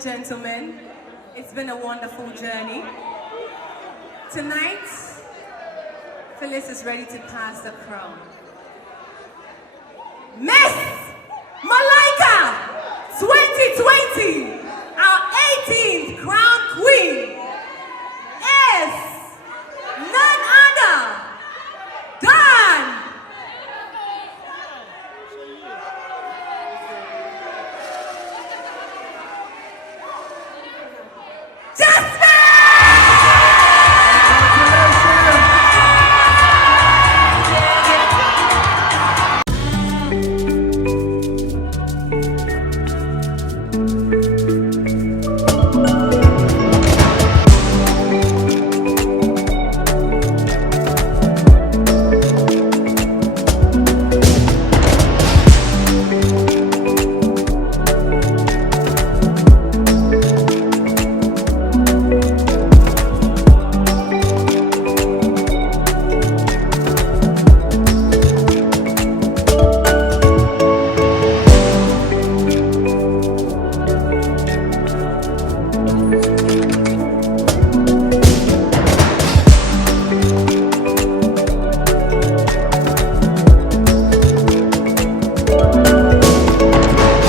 and gentlemen, it's been a wonderful journey. Tonight, Phyllis is ready to pass the crown. Miss Malaika 2020!